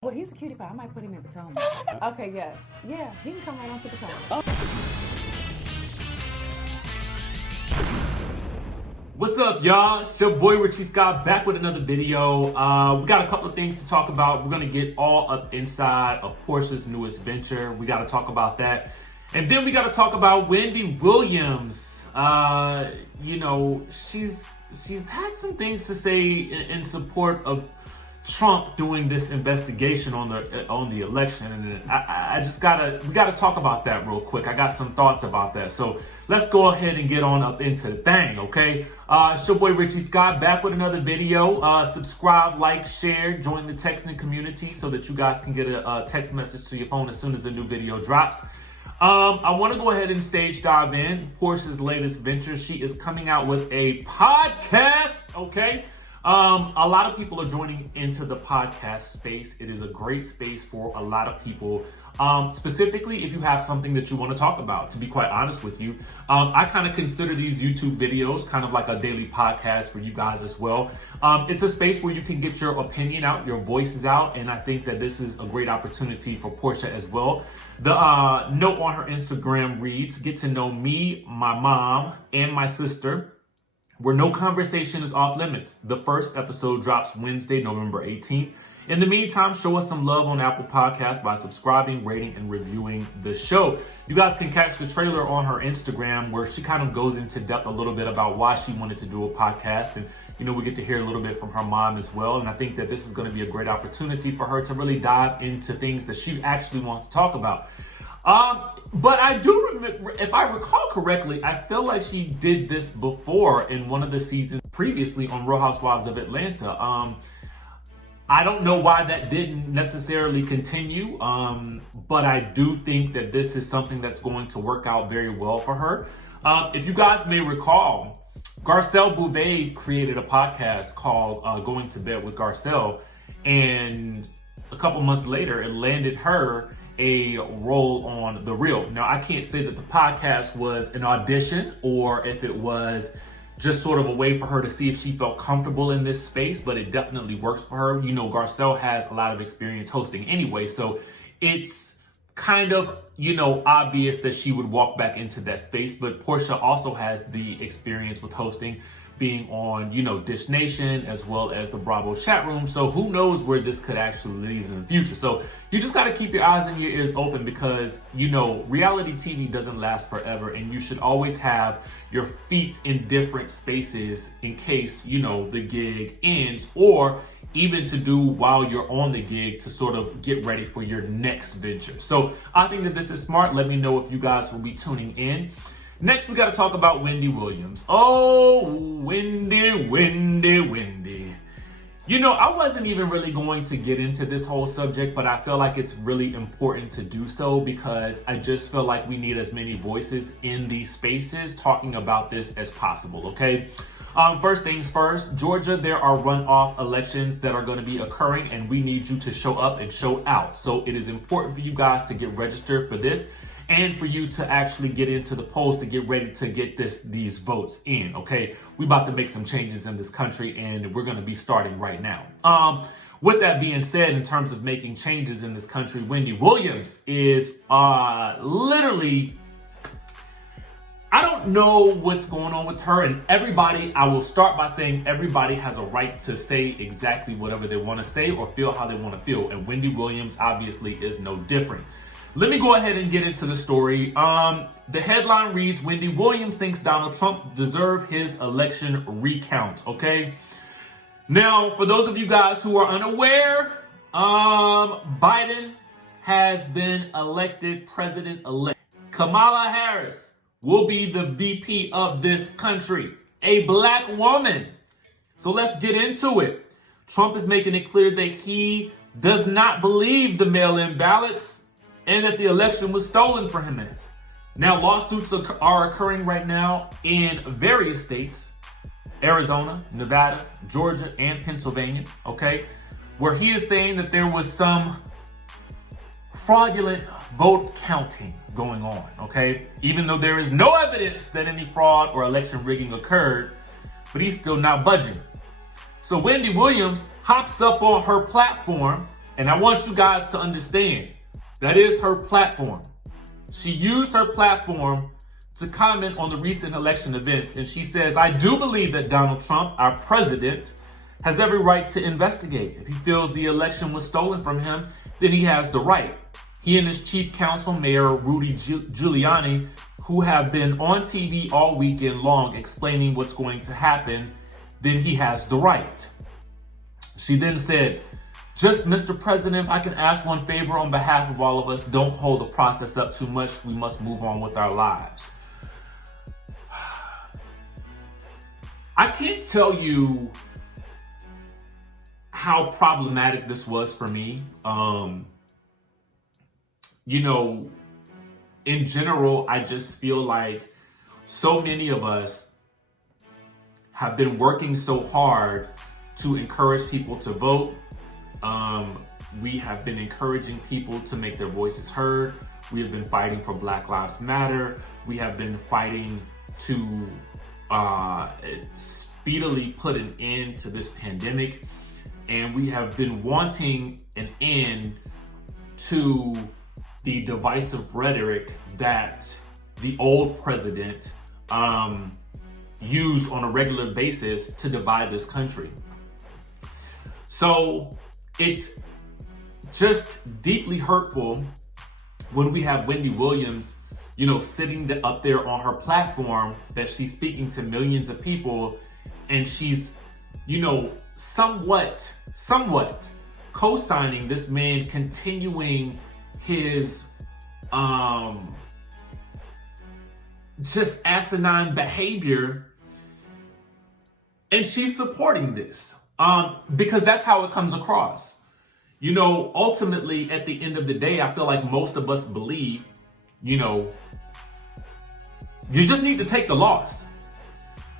Well, he's a cutie pie. I might put him in Potomac. Okay, yes. Yeah, he can come right on to Potomac. What's up, y'all? It's your boy RHOA back with another video. We got a couple of things to talk about. We're gonna get all up inside of Porsha's newest venture. We gotta talk about that. And then we gotta talk about Wendy Williams. You know, she's had some things to say in support of Trump doing this investigation on the election, and we gotta talk about that real quick. I got some thoughts about that, so let's go ahead and get on up into the thing, okay? It's your boy RHOA back with another video. Subscribe, like, share, join the texting community so that you guys can get a text message to your phone as soon as the new video drops. I want to go ahead and stage dive in Porsha's latest venture. She is coming out with a podcast, okay? A lot of people are joining into the podcast space. It is a great space for a lot of people, specifically if you have something that you want to talk about. To be quite honest with you, I kind of consider these YouTube videos kind of like a daily podcast for you guys as well. It's a space where you can get your opinion out, your voices out, and I think that this is a great opportunity for Porsha as well. The note on her Instagram reads, "Get to know me, my mom, and my sister, where no conversation is off limits." The first episode drops Wednesday, November 18th. In the meantime, show us some love on Apple Podcasts by subscribing, rating, and reviewing the show. You guys can catch the trailer on her Instagram where she kind of goes into depth a little bit about why she wanted to do a podcast. And, you know, we get to hear a little bit from her mom as well. And I think that this is going to be a great opportunity for her to really dive into things that she actually wants to talk about. But I do remember, if I recall correctly, I feel like she did this before in one of the seasons previously on Real Housewives of Atlanta. I don't know why that didn't necessarily continue, but I do think that this is something that's going to work out very well for her. If you guys may recall, Garcelle Beauvais created a podcast called Going to Bed with Garcelle, and a couple months later, it landed her a role on The Real. Now, I can't say that the podcast was an audition or if it was just sort of a way for her to see if she felt comfortable in this space, but it definitely works for her. You know, Garcelle has a lot of experience hosting anyway, so it's kind of, you know, obvious that she would walk back into that space. But Porsha also has the experience with hosting, being on, you know, Dish Nation as well as the Bravo chat room. So who knows where this could actually lead in the future. So you just got to keep your eyes and your ears open because, you know, reality TV doesn't last forever, and you should always have your feet in different spaces in case, you know, the gig ends, or even to do while you're on the gig to sort of get ready for your next venture. So I think that this is smart. Let me know if you guys will be tuning in. Next, we got to talk about Wendy Williams. Oh, Wendy. You know, I wasn't even really going to get into this whole subject, but I feel like it's really important to do so because I just feel like we need as many voices in these spaces talking about this as possible, okay? First things first, Georgia, there are runoff elections that are going to be occurring, and we need you to show up and show out. So it is important for you guys to get registered for this, and for you to actually get into the polls to get ready to get these votes in, okay? We about to make some changes in this country, and we're going to be starting right now. With that being said, in terms of making changes in this country, Wendy Williams is literally, I don't know what's going on with her, and everybody, I will start by saying everybody has a right to say exactly whatever they want to say or feel how they want to feel, and Wendy Williams obviously is no different. Let me go ahead and get into the story. The headline reads, Wendy Williams thinks Donald Trump deserved his election recount, okay? Now, for those of you guys who are unaware, Biden has been elected president-elect. Kamala Harris will be the VP of this country, a black woman. So let's get into it. Trump is making it clear that he does not believe the mail-in ballots and that the election was stolen from him. Now, lawsuits are occurring right now in various states, Arizona, Nevada, Georgia, and Pennsylvania, okay, where he is saying that there was some fraudulent vote counting going on, okay? Even though there is no evidence that any fraud or election rigging occurred, but he's still not budging. So Wendy Williams hops up on her platform And I want you guys to understand, that is her platform. She used her platform to comment on the recent election events. And she says, I do believe that Donald Trump, our president, has every right to investigate. If he feels the election was stolen from him, then he has the right. He and his chief counsel, Mayor Rudy Giuliani, who have been on TV all weekend long explaining what's going to happen, then he has the right. She then said, just Mr. President, if I can ask one favor on behalf of all of us, don't hold the process up too much. We must move on with our lives. I can't tell you how problematic this was for me. You know, in general, I just feel like so many of us have been working so hard to encourage people to vote. We have been encouraging people to make their voices heard. We have been fighting for Black Lives Matter. We have been fighting to speedily put an end to this pandemic. And we have been wanting an end to the divisive rhetoric that the old president used on a regular basis to divide this country. So it's just deeply hurtful when we have Wendy Williams, you know, sitting up there on her platform that she's speaking to millions of people, and she's, you know, somewhat co-signing this man continuing his just asinine behavior, and she's supporting this because that's how it comes across. You know, ultimately, at the end of the day, I feel like most of us believe, you know, you just need to take the loss.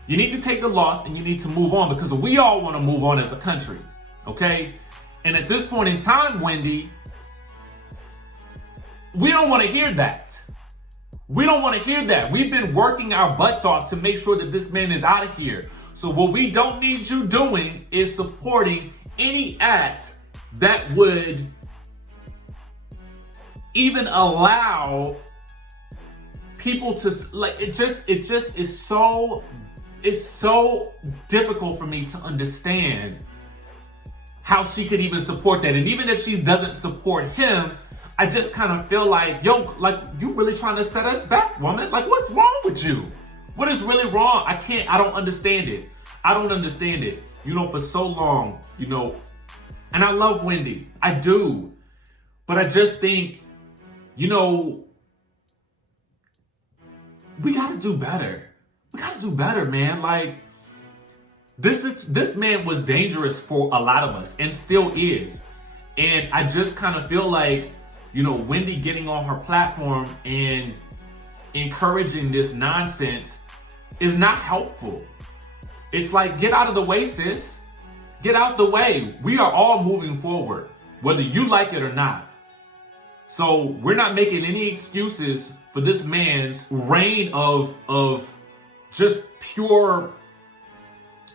You need to take the loss and you need to move on, because we all want to move on as a country, okay? And at this point in time, Wendy, we don't want to hear that. We don't want to hear that. We've been working our butts off to make sure that this man is out of here. So what we don't need you doing is supporting any act that would even allow people to, like, it just is so, it's so difficult for me to understand how she could even support that. And even if she doesn't support him, I just kind of feel like, yo, like, you really trying to set us back, woman? Like, what's wrong with you? What is really wrong? I don't understand it. I don't understand it. You know, for so long, you know, and I love Wendy. I do. But I just think, you know, we got to do better. We got to do better, man. Like, this man was dangerous for a lot of us and still is. And I just kind of feel like, you know, Wendy getting on her platform and encouraging this nonsense is not helpful. It's like, get out of the way, sis. Get out the way. We are all moving forward, whether you like it or not. So we're not making any excuses for this man's reign of just pure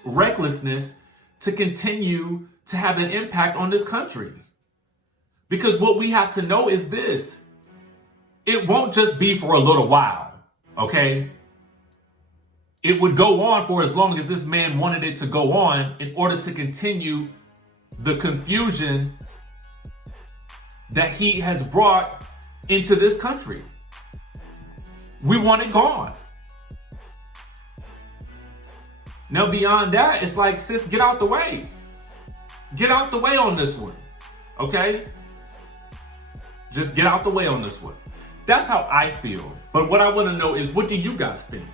recklessness to continue to have an impact on this country. Because what we have to know is this: it won't just be for a little while, okay? It would go on for as long as this man wanted it to go on in order to continue the confusion that he has brought into this country. We want it gone. Now, beyond that, it's like, sis, get out the way. Get out the way on this one, okay? Just get out the way on this one. That's how I feel. But what I want to know is, what do you guys think?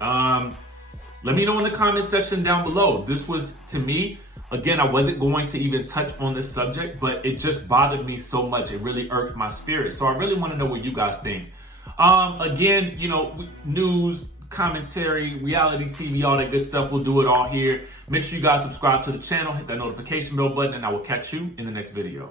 Let me know in the comment section down below. This was, to me, again, I wasn't going to even touch on this subject, but it just bothered me so much. It really irked my spirit. So I really want to know what you guys think. Again, you know, news, commentary, reality TV, all that good stuff. We'll do it all here. Make sure you guys subscribe to the channel, hit that notification bell button, and I will catch you in the next video.